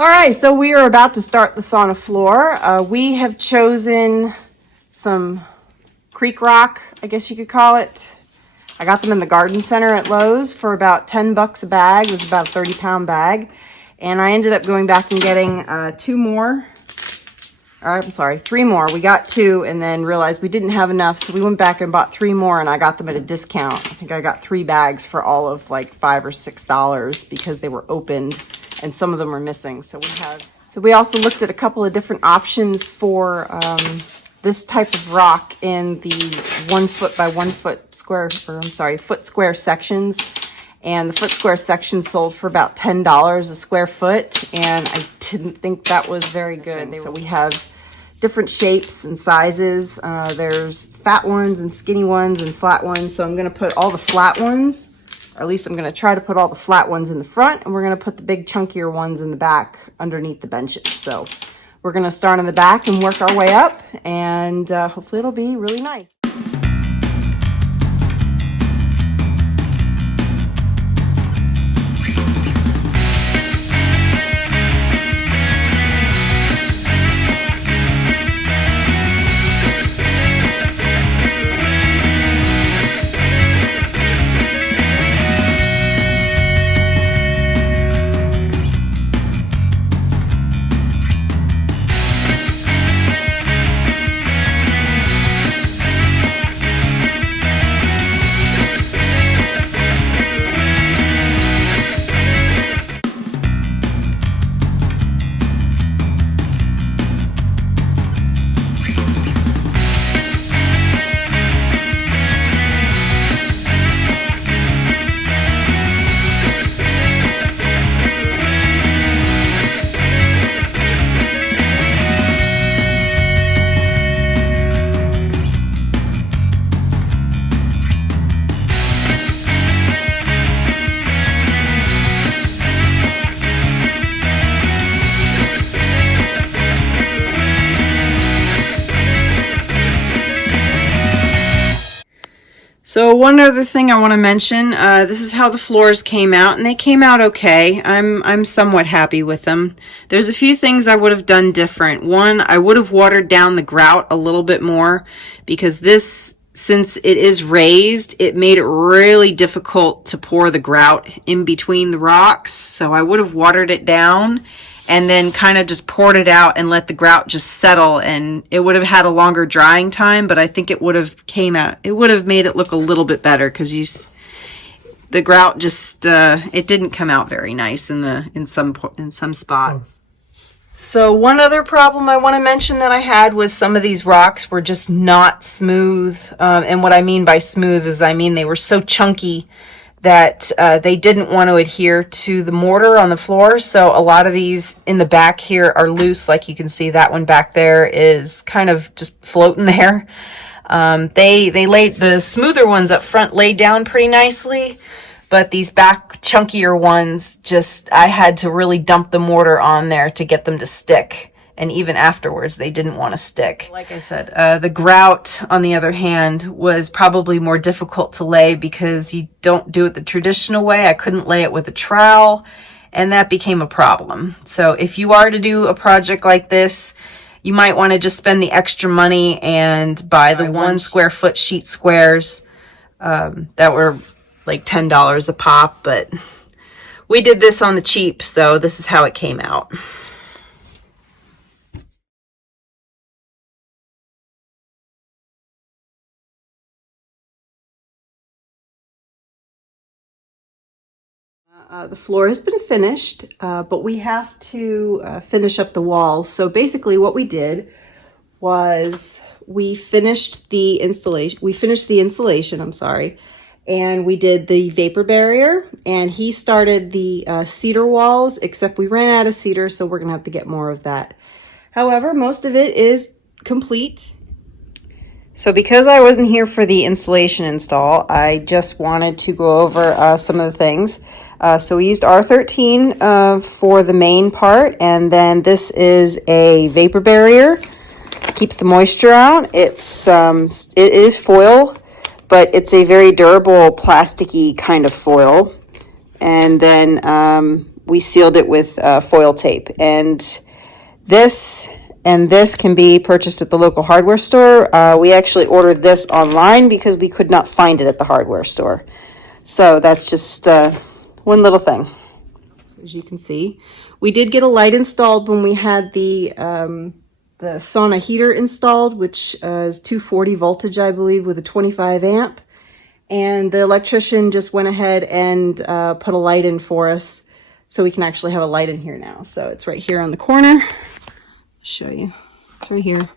All right, so we are about to start the sauna floor. We have chosen some creek rock, I guess you could call it. I got them in the garden center at Lowe's for about 10 bucks a bag. It was about a 30-pound bag. And I ended up going back and getting three more. We got two and then realized we didn't have enough. So we went back and bought three more and I got them at a discount. I think I got 3 bags for all of like $5 or $6 because they were opened and some of them were missing. So we also looked at a couple of different options for this type of rock in the 1 foot by 1 foot square, foot square sections. And the foot square section sold for about $10 a square foot. And I didn't think that was very good. So we have different shapes and sizes. There's fat ones and skinny ones and flat ones. So I'm going to put all the flat ones, or at least I'm going to try to put all the flat ones in the front. And we're going to put the big chunkier ones in the back underneath the benches. So we're going to start in the back and work our way up. And hopefully it'll be really nice. So one other thing I want to mention, this is how the floors came out, and they came out okay. I'm somewhat happy with them. There's a few things I would have done different. One, I would have watered down the grout a little bit more, because this, since it is raised, it made it really difficult to pour the grout in between the rocks. So I would have watered it down and then kind of just poured it out and let the grout just settle, and it would have had a longer drying time, but I think it would have made it look a little bit better, because the grout just it didn't come out very nice in some spots. So one other problem I want to mention that I had was some of these rocks were just not smooth, and what I mean by smooth is I mean they were so chunky that they didn't want to adhere to the mortar on the floor. So a lot of these in the back here are loose. Like you can see, that one back there is kind of just floating there. They laid, the smoother ones up front laid down pretty nicely, but these back chunkier ones, just, I had to really dump the mortar on there to get them to stick. And even afterwards, they didn't want to stick. Like I said, the grout, on the other hand, was probably more difficult to lay because you don't do it the traditional way. I couldn't lay it with a trowel, and that became a problem. So if you are to do a project like this, you might want to just spend the extra money and buy the 1 square foot sheet squares that were like $10 a pop. But we did this on the cheap, so this is how it came out. The floor has been finished, but we have to finish up the walls. So basically what we did was we finished the insulation, and we did the vapor barrier, and he started the cedar walls, except we ran out of cedar, so we're gonna have to get more of that. However, most of it is complete. So because I wasn't here for the insulation install, I just wanted to go over some of the things. So we used R13 for the main part, and then this is a vapor barrier. Keeps the moisture out. It is foil, but it's a very durable plasticky kind of foil. And then we sealed it with foil tape. And this can be purchased at the local hardware store. We actually ordered this online because we could not find it at the hardware store. So that's just one little thing. As you can see, we did get a light installed when we had the sauna heater installed, which is 240 voltage, I believe, with a 25 amp. And the electrician just went ahead and put a light in for us, so we can actually have a light in here now. So it's right here on the corner. I'll show you. It's right here.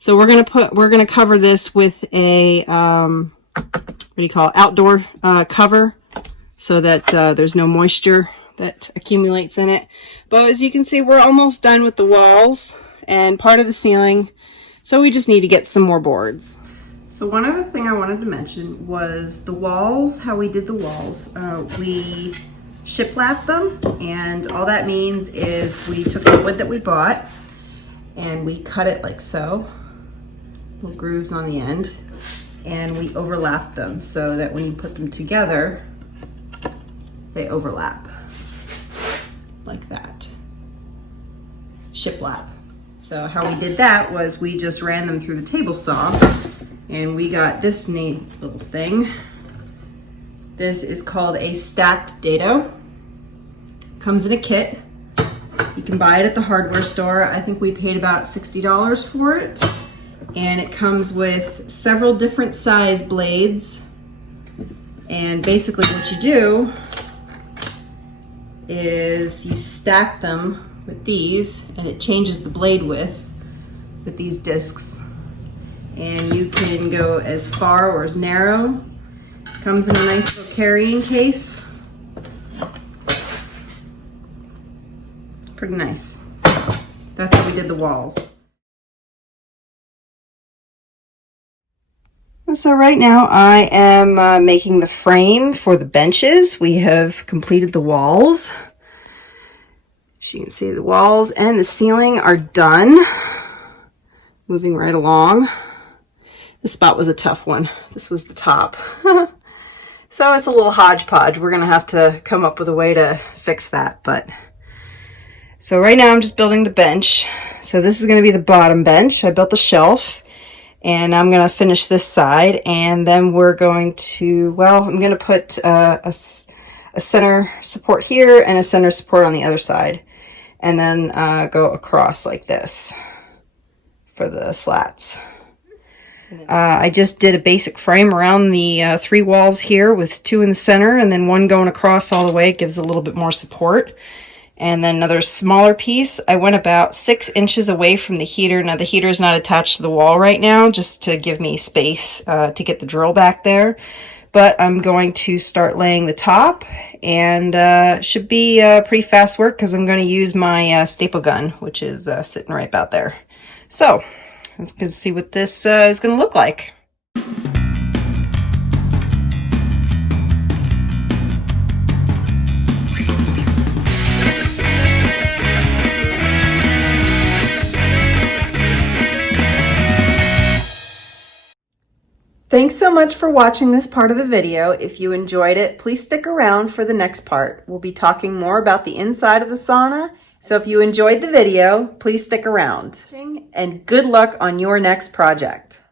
So we're gonna cover this with a what do you call it? Outdoor cover, so that there's no moisture that accumulates in it. But as you can see, we're almost done with the walls and part of the ceiling, so we just need to get some more boards. So one other thing I wanted to mention was the walls, how we did the walls. We shiplapped them, and all that means is we took the wood that we bought and we cut it like so, little grooves on the end, and we overlapped them so that when you put them together, they overlap like that. Shiplap. So how we did that was we just ran them through the table saw, and we got this neat little thing. This is called a stacked dado. Comes in a kit. You can buy it at the hardware store. I think we paid about $60 for it. And it comes with several different size blades. And basically what you do is you stack them with these, and it changes the blade width with these discs. And you can go as far or as narrow. Comes in a nice little carrying case. Pretty nice. That's how we did the walls. So right now I am making the frame for the benches. We have completed the walls. As you can see, the walls and the ceiling are done. Moving right along. This spot was a tough one. This was the top. So it's a little hodgepodge. We're gonna have to come up with a way to fix that. So right now I'm just building the bench. So this is gonna be the bottom bench. I built the shelf, and I'm gonna finish this side, and then we're going to, well, I'm gonna put a center support here and a center support on the other side, and then go across like this for the slats. I just did a basic frame around the 3 walls here with 2 in the center and then 1 going across all the way. It gives a little bit more support. And then another smaller piece. I went about 6 inches away from the heater. Now the heater is not attached to the wall right now, just to give me space to get the drill back there. But I'm going to start laying the top, and should be pretty fast work because I'm going to use my staple gun, which is sitting right about there. So let's go see what this is going to look like. Thanks so much for watching this part of the video. If you enjoyed it, please stick around for the next part. We'll be talking more about the inside of the sauna. So if you enjoyed the video, please stick around. And good luck on your next project.